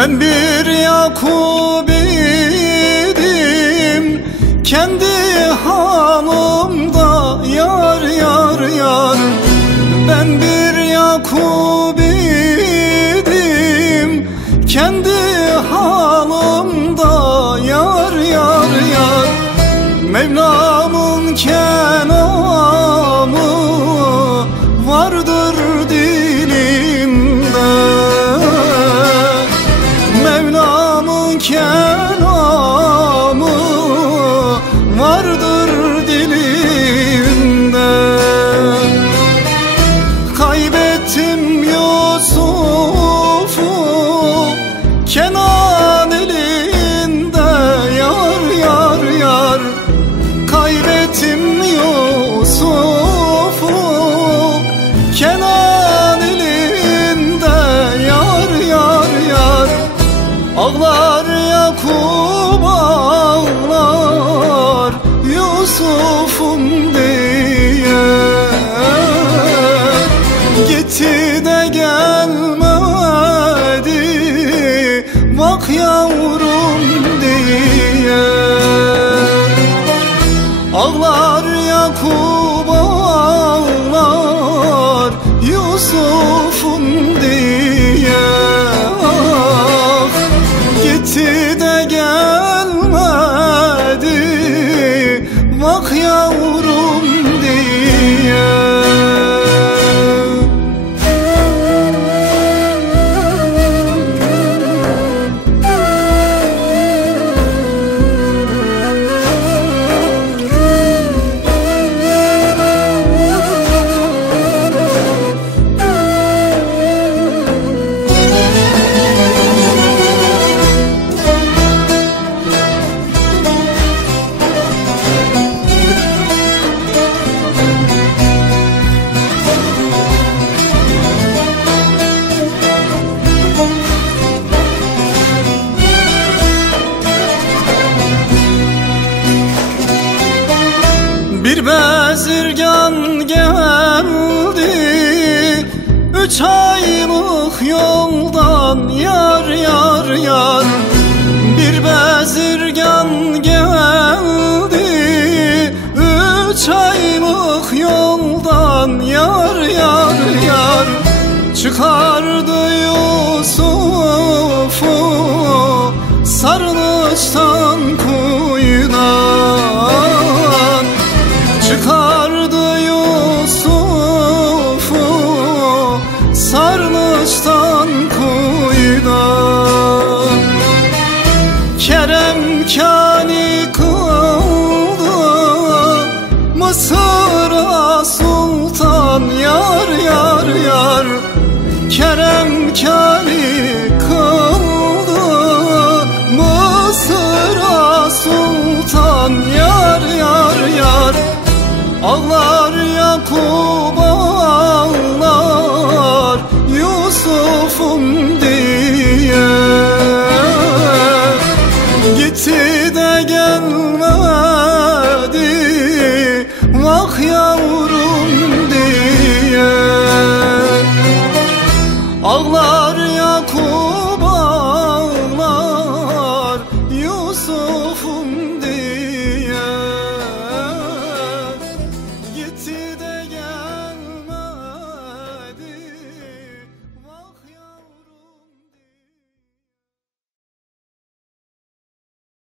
Ben bir Yakub idim Kendi halımda yar yar yar. Ben bir Yakub idim Kendi halımda yar yar yar. Mevlamın kelamı Yusuf'um diye. Gitti de gelmedi Bak yavrum diye. Ağlar Yakup ağlar Yusuf'um diye. Gitti de gelmedi Bir bezirgan geldi. Üç aylık yoldan yar yar yar Bir bezirgan geldi. Üç aylık yoldan yar yar yar Çıkardı Yusuf'u sarnıçtan kuyudan masufum diye. Gitti de gelmedi Vah yavrum diye. Allah